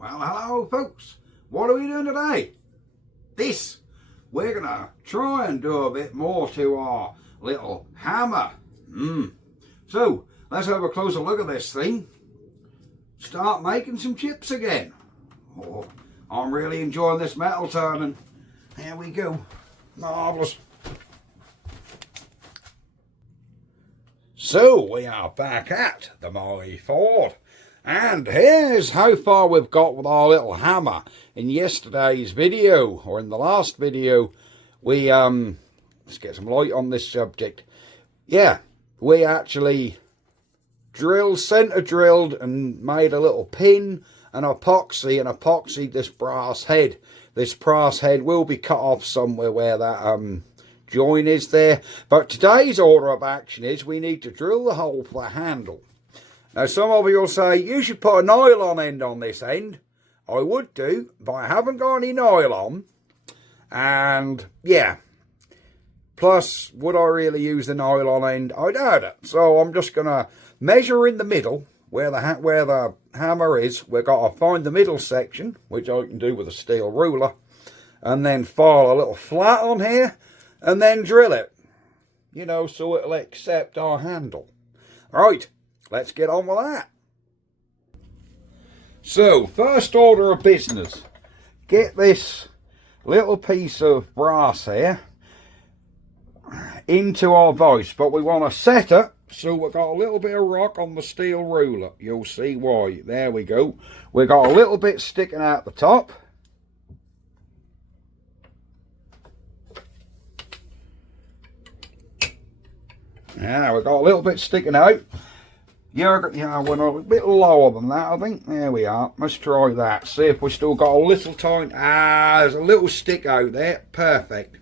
Well, hello folks. What are we doing today? We're gonna try and do a bit more to our little hammer. So, let's have a closer look at this thing. Start making some chips again. Oh, I'm really enjoying this metal turning. Here we go. Marvellous. So, we are back at the Molly Ford. And here's how far we've got with our little hammer. In yesterday's video, or in the last video, we, let's get some light on this subject. Yeah, we actually centre drilled and made a little pin and epoxied this brass head. This brass head will be cut off somewhere where that join is there. But today's order of action is we need to drill the hole for the handle. Now, some of you will say, you should put a nylon end on this end. I would do, but I haven't got any nylon. And, yeah. Plus, would I really use the nylon end? I doubt it. So, I'm just going to measure in the middle, where the hammer is. We've got to find the middle section, which I can do with a steel ruler. And then file a little flat on here, and then drill it. You know, so it'll accept our handle. Right. Let's get on with that. So, first order of business. Get this little piece of brass here into our vise. But we want to set it so we've got a little bit of rock on the steel ruler. You'll see why. There we go. We've got a little bit sticking out the top. Yeah, we've got a little bit sticking out. Yeah, I went a bit lower than that, I think. There we are. Let's try that. See if we've still got a little tiny... there's a little stick out there. Perfect.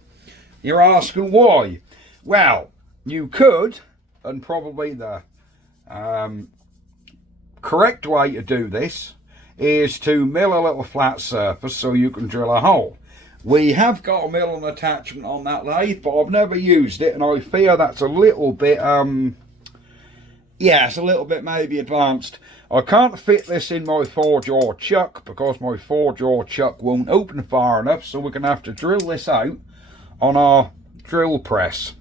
You're asking why? Well, you could, and probably the correct way to do this is to mill a little flat surface so you can drill a hole. We have got a milling attachment on that lathe, but I've never used it, and I fear that's a little bit... yeah, it's a little bit maybe advanced. I can't fit this in my 4-jaw chuck because my 4-jaw chuck won't open far enough, so we're going to have to drill this out on our drill press.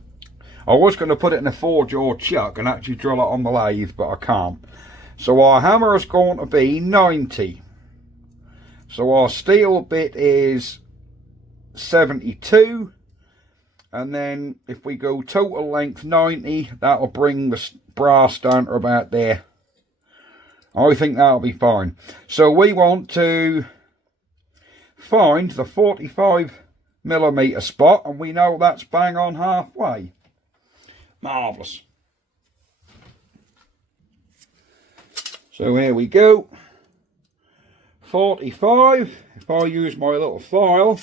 I was going to put it in a 4-jaw chuck and actually drill it on the lathe, but I can't. So our hammer is going to be 90. So our steel bit is 72. And then if we go total length 90, that'll bring the brass down to about there. I think that'll be fine. So we want to find the 45mm spot, and we know that's bang on halfway. Marvellous. So here we go. 45. If I use my little file...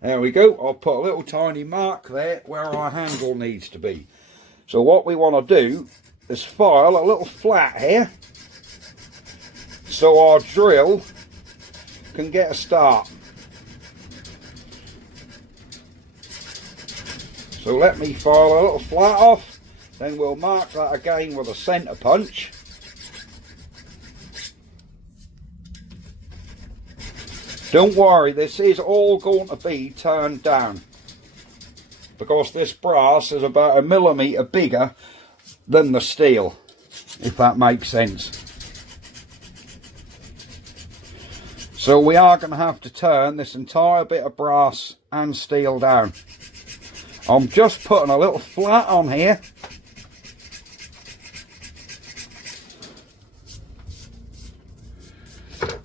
There we go. I'll put a little tiny mark there where our handle needs to be. So what we want to do is file a little flat here so our drill can get a start. So let me file a little flat off, then we'll mark that again with a centre punch. Don't worry, this is all going to be turned down because this brass is about 1 millimetre bigger than the steel, if that makes sense. So we are going to have to turn this entire bit of brass and steel down. I'm just putting a little flat on here.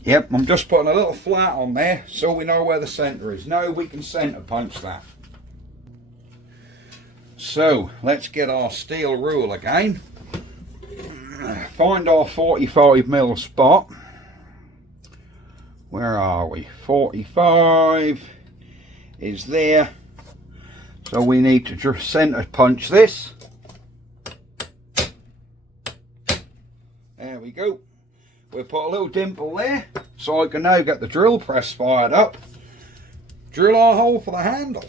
Yep, I'm just putting a little flat on there so we know where the centre is. Now we can centre punch that. So, let's get our steel rule again. Find our 45mm spot. Where are we? 45 is there. So we need to centre punch this. There we go. We'll put a little dimple there, so I can now get the drill press fired up. Drill our hole for the handle.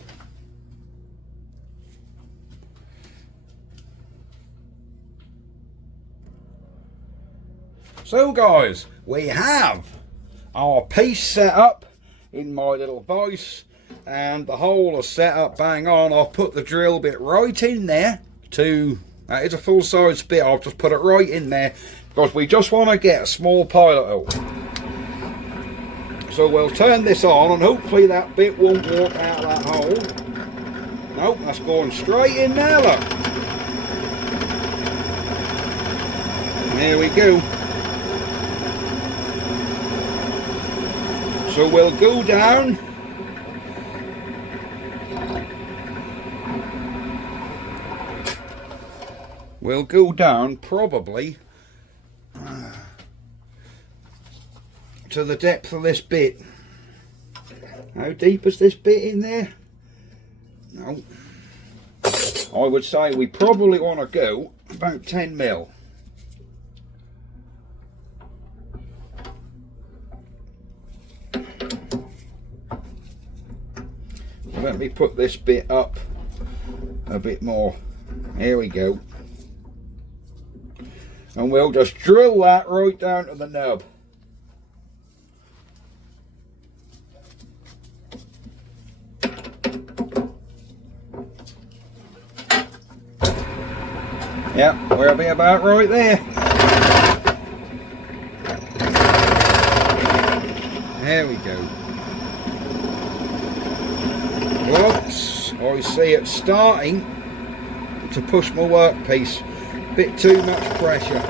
So guys, we have our piece set up in my little vise, and the hole is set up bang on. I've put the drill bit right in there to, it's a full size bit, I've just put it right in there because we just want to get a small pilot hole. So we'll turn this on and hopefully that bit won't walk out of that hole. Nope, that's going straight in there, look. There we go. So we'll go down. We'll go down probably to the depth of this bit. How deep is this bit in there? No. I would say we probably want to go about 10 mil. Let me put this bit up a bit more. Here we go. And we'll just drill that right down to the nub. Yep, we'll be about right there. There we go. Whoops, I see it starting to push my workpiece. Bit too much pressure.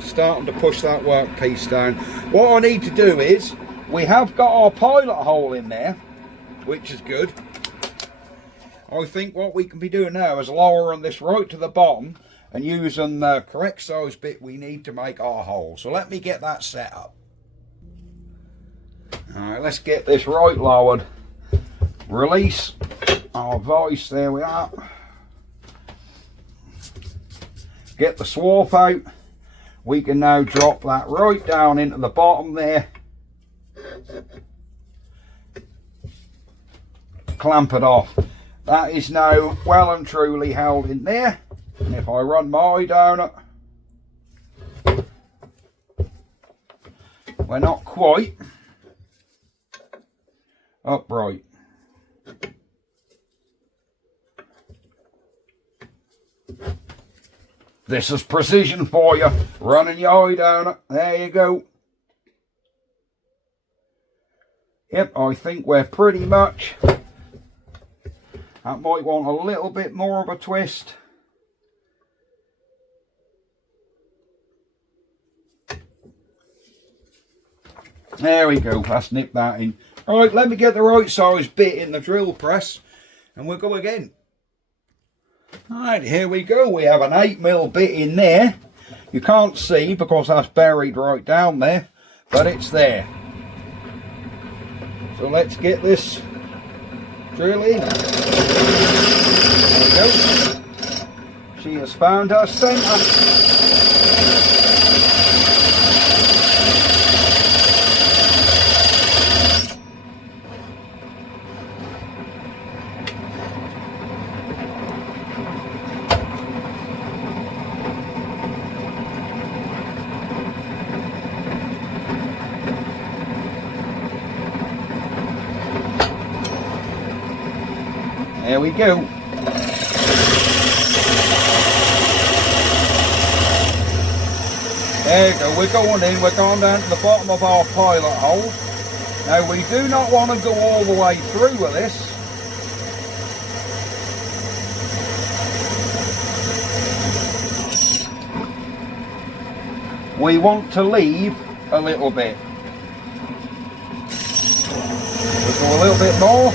Starting to push that workpiece down. What I need to do is, we have got our pilot hole in there, which is good. I think what we can be doing now is lowering this right to the bottom and using the correct size bit we need to make our hole. So let me get that set up. Alright, let's get this right lowered. Release our vise, there we are. Get the swarf out. We can now drop that right down into the bottom there. Clamp it off. That is now well and truly held in there. And if I run my eye down it, we're not quite upright. This is precision for you. Running your eye down it. There you go. Yep, I think we're pretty much. That might want a little bit more of a twist. There we go. Let's nip that in. Alright, let me get the right size bit in the drill press and we'll go again. Alright, here we go. We have an 8mm bit in there. You can't see because that's buried right down there, but it's there. So let's get this drill in. There we go. She has found her centre. There we go. There you go, we're going in, we're going down to the bottom of our pilot hole. Now we do not want to go all the way through with this. We want to leave a little bit. We'll go a little bit more.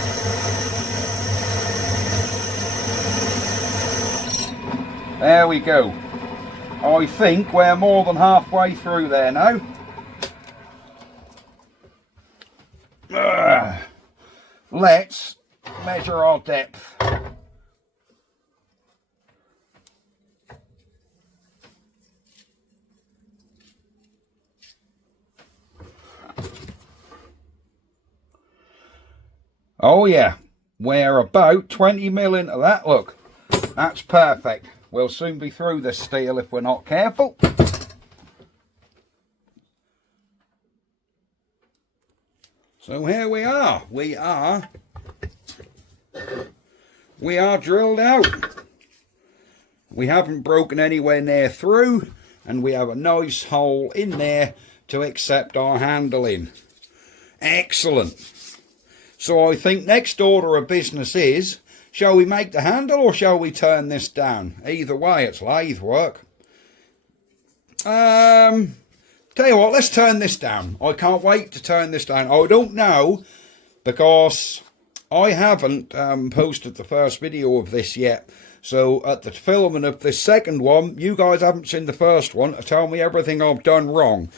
There we go. I think we're more than halfway through there now. Let's measure our depth. Oh yeah, we're about 20mm into that, look. That's perfect. We'll soon be through this steel if we're not careful. So here we are. We are drilled out. We haven't broken anywhere near through, and we have a nice hole in there to accept our handle in. Excellent. So I think next order of business is, shall we make the handle or shall we turn this down? Either way, it's lathe work. Tell you what, let's turn this down. I can't wait to turn this down. I don't know, because I haven't posted the first video of this yet. So at the filming of this second one, you guys haven't seen the first one to tell me everything I've done wrong.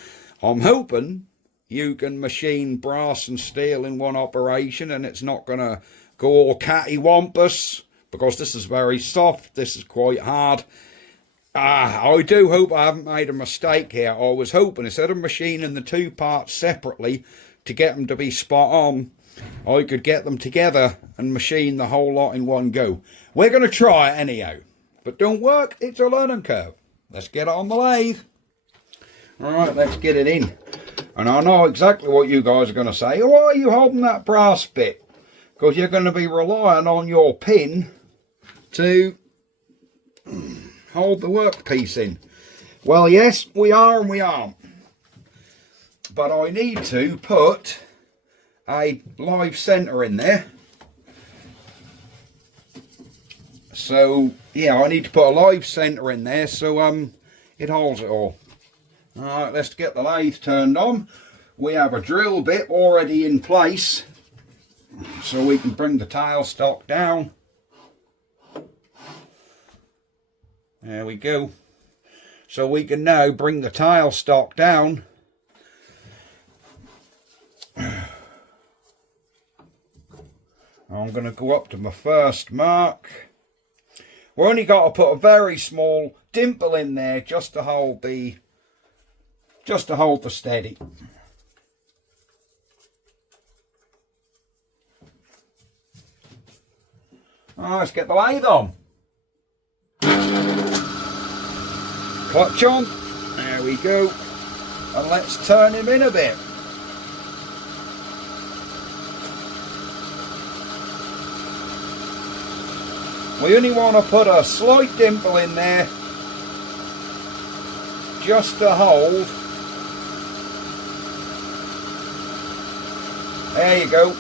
I'm hoping you can machine brass and steel in one operation and it's not going to go all cattywampus, because this is very soft, this is quite hard. I do hope I haven't made a mistake here. I was hoping, instead of machining the two parts separately to get them to be spot on, I could get them together and machine the whole lot in one go. We're going to try it anyhow. But don't work, it's a learning curve. Let's get it on the lathe. Alright, let's get it in. And I know exactly what you guys are going to say. Why are you holding that brass bit? Because you're going to be relying on your pin to hold the workpiece in. Well, yes, we are and we aren't. But I need to put a live centre in there. So, yeah, I need to put a live centre in there so it holds it all. Alright, let's get the lathe turned on. We have a drill bit already in place, so we can bring the tailstock down. There we go. So we can now bring the tailstock down. I'm going to go up to my first mark. We're only got to put a very small dimple in there just to hold the steady. Let's get the lathe on. Clutch on. There we go. And let's turn him in a bit. We only want to put a slight dimple in there just to hold. There you go.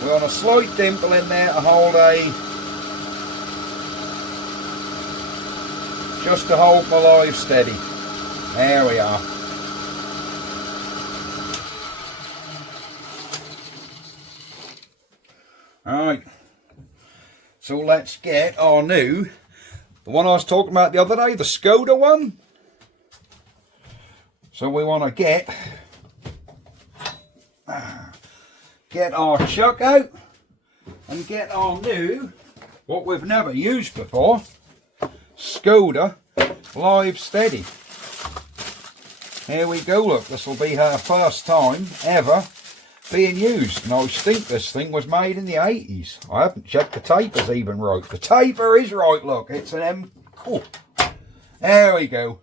We want a slight dimple in there to hold just to hold my live steady. There we are. Alright. So let's get our new, the one I was talking about the other day, the Skoda one. So we want to get our chuck out and get our new, what we've never used before, Skoda live steady. Here we go, look, this will be her first time ever being used, and I think this thing was made in the 80s. I haven't checked the taper's even right. The taper is right, look, it's an M. Oh, there we go.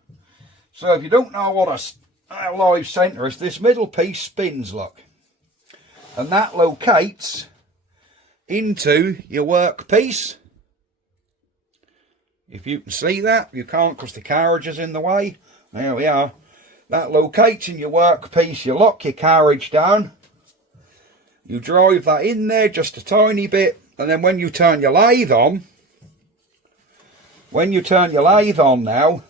So if you don't know what a live centre is, this middle piece spins, look, and that locates into your workpiece. If you can see that, you can't because the carriage is in the way. There we are. That locates in your workpiece. You lock your carriage down. You drive that in there just a tiny bit, and then when you turn your lathe on, now,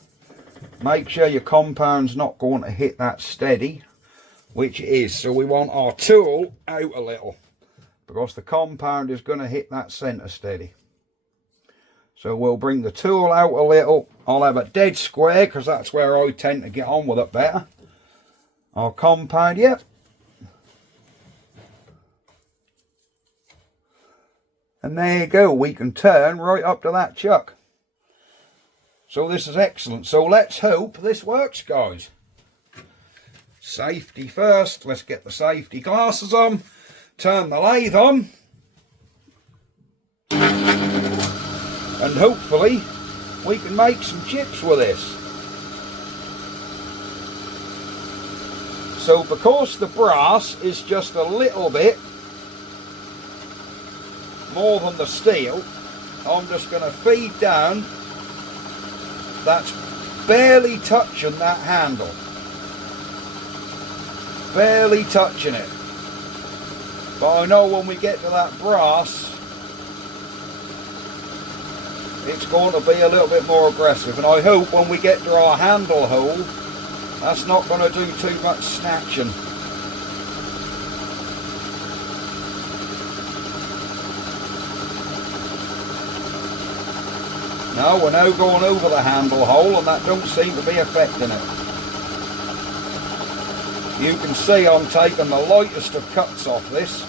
make sure your compound's not going to hit that steady, which it is. So we want our tool out a little, because the compound is going to hit that centre steady. So we'll bring the tool out a little. I'll have it dead square, because that's where I tend to get on with it better. Our compound, yep. And there you go, we can turn right up to that chuck. So this is excellent. So let's hope this works, guys. Safety first. Let's get the safety glasses on. Turn the lathe on. and hopefully we can make some chips with this. So because the brass is just a little bit more than the steel, I'm just going to feed down. That's barely touching that handle. Barely touching it. But I know when we get to that brass, it's going to be a little bit more aggressive. And I hope when we get to our handle hole, that's not going to do too much snatching. No, we're now going over the handle hole, and that don't seem to be affecting it. You can see I'm taking the lightest of cuts off this.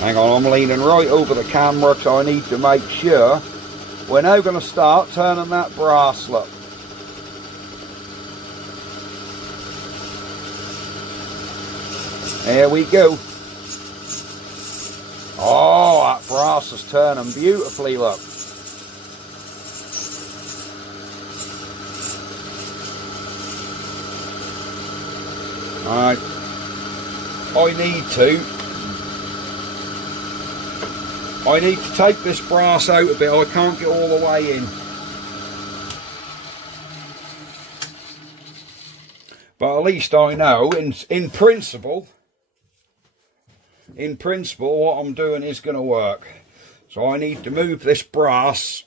Hang on, I'm leaning right over the camera, so I need to make sure. We're now going to start turning that brass up. There we go. Oh, that brass is turning beautifully, look. Alright. I need to take this brass out a bit. I can't get all the way in. But at least I know, in principle, what I'm doing is going to work. So I need to move this brass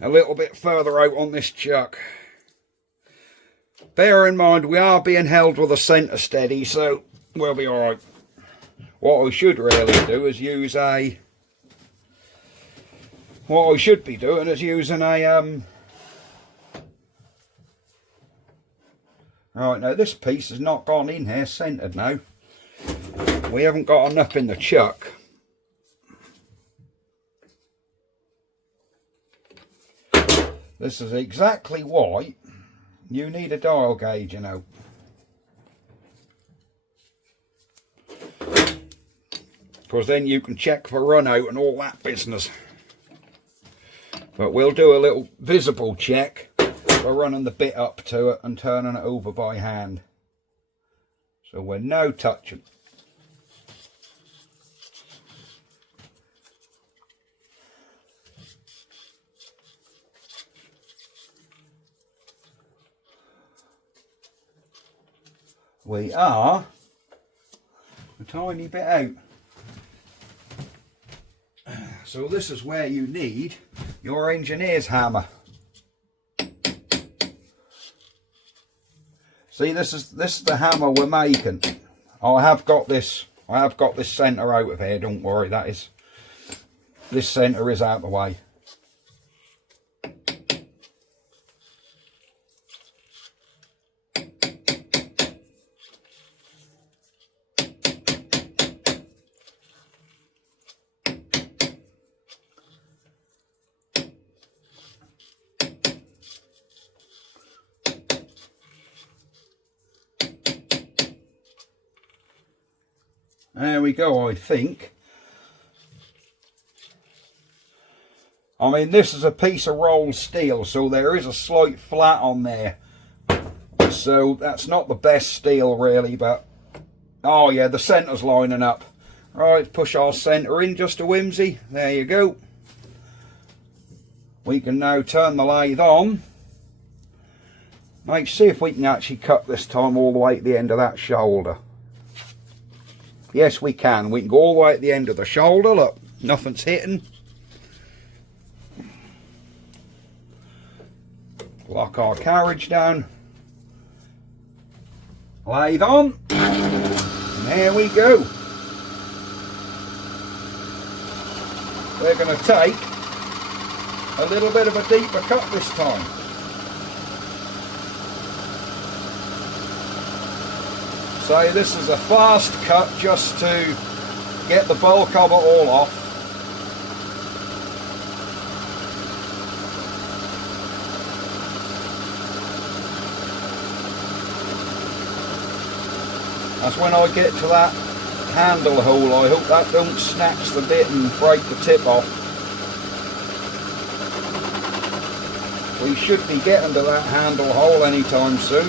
a little bit further out on this chuck. Bear in mind, we are being held with a centre steady, so we'll be alright. What I should really do is use a... What I should be doing is using a... Right, now this piece has not gone in here centred now. We haven't got enough in the chuck. This is exactly why you need a dial gauge, you know. Because then you can check for run out and all that business. But we'll do a little visible check by running the bit up to it and turning it over by hand. So we're no touching. We are a tiny bit out. So this is where you need your engineer's hammer. See, this is the hammer we're making. I have got this centre out of here, don't worry, this centre is out of the way. There we go, I think. I mean, this is a piece of rolled steel, so there is a slight flat on there. So that's not the best steel really, but... Oh yeah, the centre's lining up. Right, push our centre in just a whimsy. There you go. We can now turn the lathe on. Let's see if we can actually cut this time all the way at the end of that shoulder. Yes, we can. We can go all the way at the end of the shoulder. Look, nothing's hitting. Lock our carriage down. Lathe on. And there we go. We're going to take a little bit of a deeper cut this time. So this is a fast cut just to get the bulk of it all off. That's when I get to that handle hole. I hope that don't snatch the bit and break the tip off. We should be getting to that handle hole anytime soon.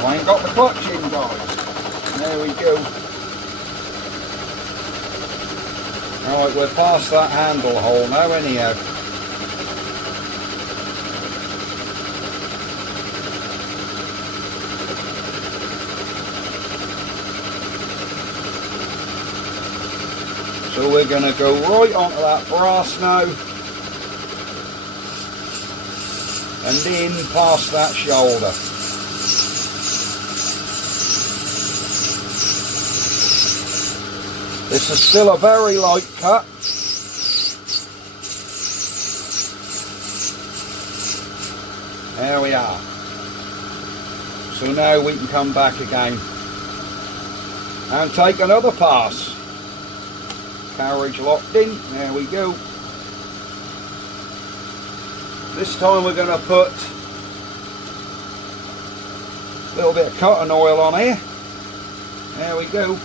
I ain't got the clutch in, guys. There we go. Right, we're past that handle hole now anyhow. So we're going to go right onto that brass now. And in past that shoulder. This is still a very light cut. There we are. So now we can come back again and take another pass. Carriage locked in. There we go. This time we're going to put a little bit of cotton oil on here. There we go.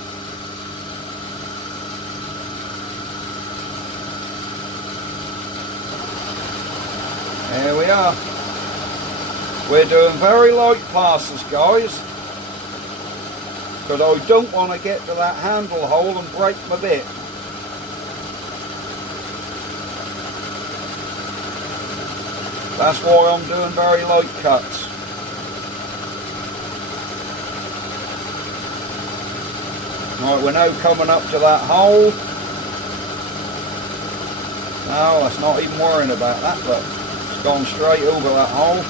There we are. We're doing very light passes, guys, because I don't want to get to that handle hole and break my bit. That's why I'm doing very light cuts. Right, we're now coming up to that hole. No, that's not even worrying about that, but gone straight over that hole.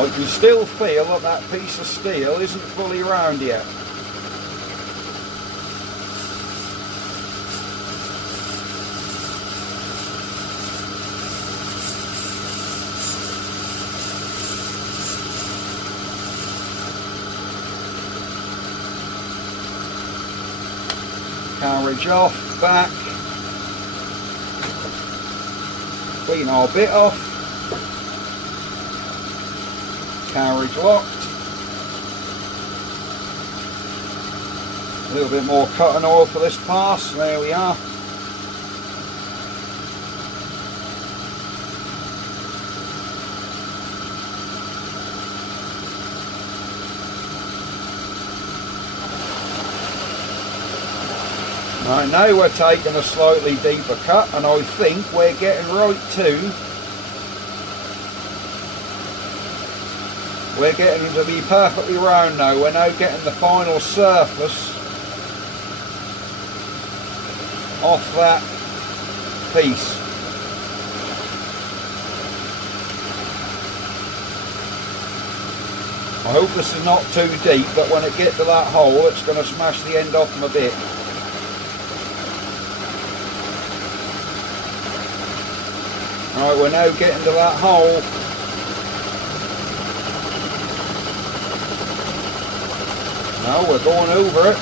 I can still feel that that piece of steel isn't fully round yet. Carriage off, back, clean our bit off, carriage locked, a little bit more cotton oil for this pass, there we are. Right, now we're taking a slightly deeper cut, and I think we're getting right to, we're getting to be perfectly round now. We're now getting the final surface off that piece. I hope this is not too deep, but when it gets to that hole it's going to smash the end off my bit. Right, we're now getting to that hole. No, we're going over it.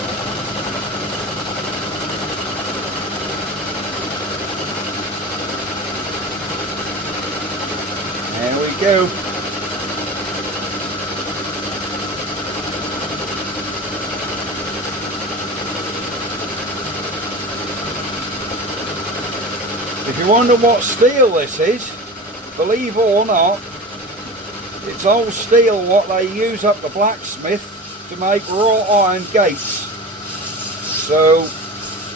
There we go. If you wonder what steel this is, believe it or not, it's old steel what they use up the blacksmith to make wrought iron gates. So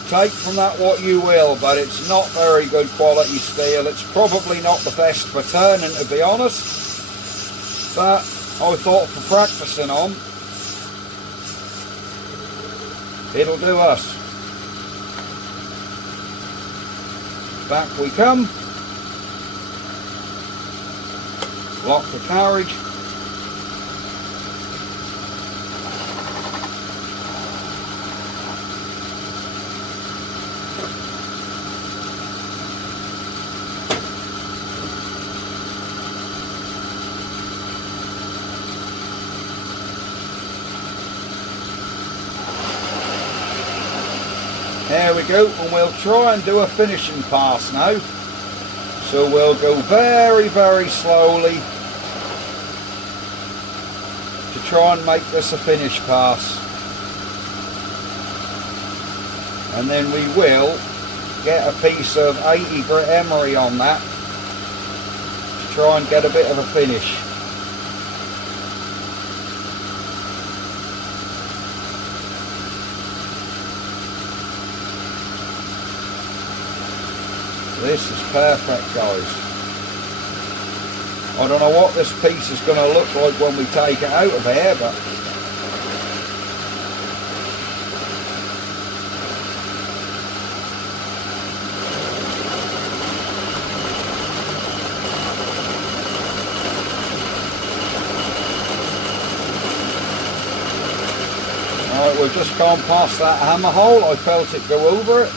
take from that what you will, but it's not very good quality steel. It's probably not the best for turning, to be honest, but I thought for practicing on, it'll do us. Back we come, lock the carriage, There we go, and we'll try and do a finishing pass now. So we'll go very, very slowly to try and make this a finish pass. And then we will get a piece of 80 grit emery on that to try and get a bit of a finish. This is perfect, guys. I don't know what this piece is going to look like when we take it out of here, but alright, we've just gone past that hammer hole. I felt it go over it.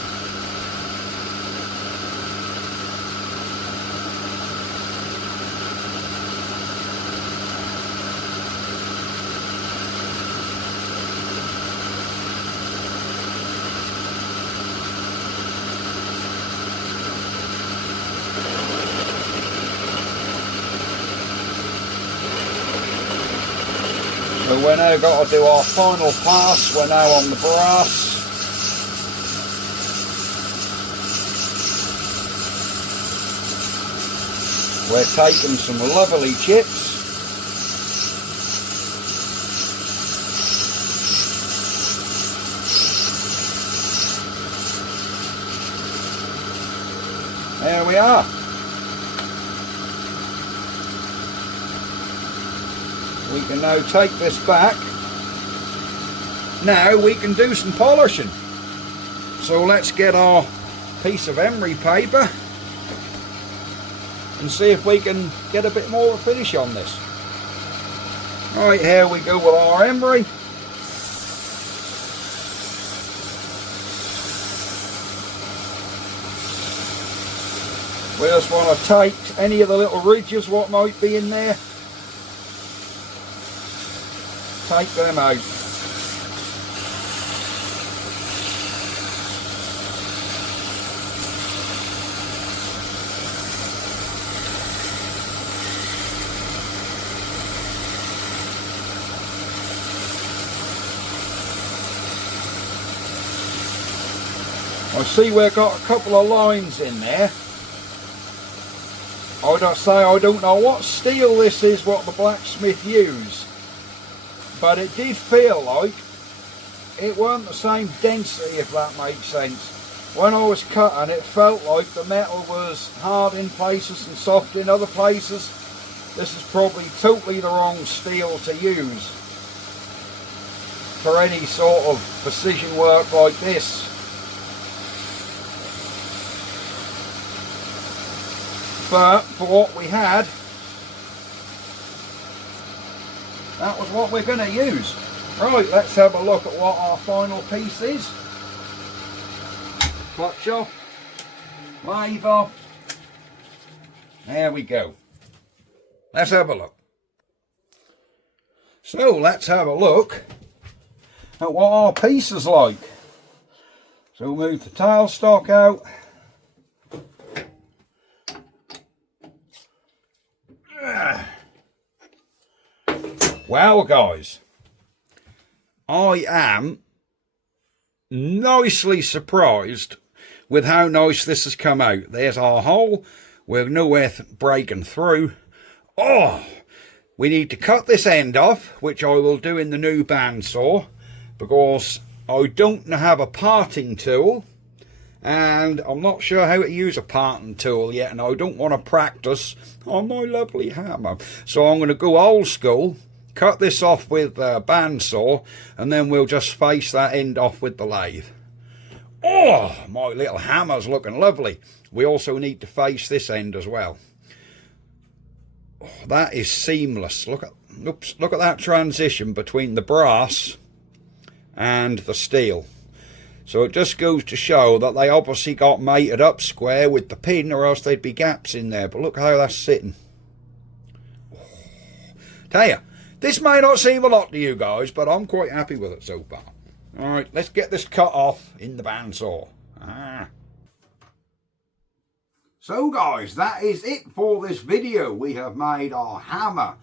So we're now got to do our final pass. We're now on the brass. We're taking some lovely chips. There we are. We can now take this back. Now we can do some polishing. So let's get our piece of emery paper and see if we can get a bit more of a finish on this. Right, here we go with our emery. We just want to take any of the little ridges what might be in there. Take them out. I see we've got a couple of lines in there. I don't know what steel this is what the blacksmith used, but it did feel like it weren't the same density, if that makes sense. When I was cutting, it felt like the metal was hard in places and soft in other places. This is probably totally the wrong steel to use for any sort of precision work like this. But for what we had, that was what we're going to use. Right, let's have a look at what our final piece is. Clutch off, lathe off. There we go. Let's have a look. So let's have a look at what our piece is like. So we'll move the tailstock out. Well, guys, I am nicely surprised with how nice this has come out. There's our hole with no earth breaking through. Oh, we need to cut this end off, which I will do in the new bandsaw, because I don't have a parting tool, and I'm not sure how to use a parting tool yet, and I don't want to practice on my lovely hammer. So I'm going to go old school, cut this off with a bandsaw, and then we'll just face that end off with the lathe. Oh, my little hammer's looking lovely. We also need to face this end as well. Oh, that is seamless. Look at that transition between the brass and the steel. So it just goes to show that they obviously got mated up square with the pin, or else there'd be gaps in there. But look how that's sitting. Oh. Tell you, this may not seem a lot to you guys, but I'm quite happy with it so far. Alright, let's get this cut off in the bandsaw. So guys, that is it for this video. We have made our hammer,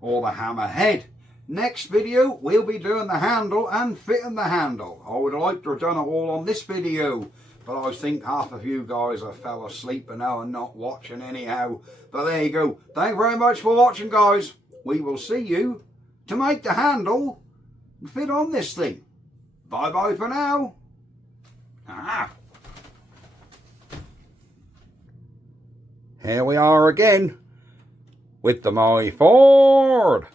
or the hammer head. Next video, we'll be doing the handle and fitting the handle. I would like to have done it all on this video, but I think half of you guys have fell asleep and now are not watching anyhow. But there you go. Thank you very much for watching, guys. We will see you to make the handle fit on this thing. Bye bye for now. Here we are again with the My Ford.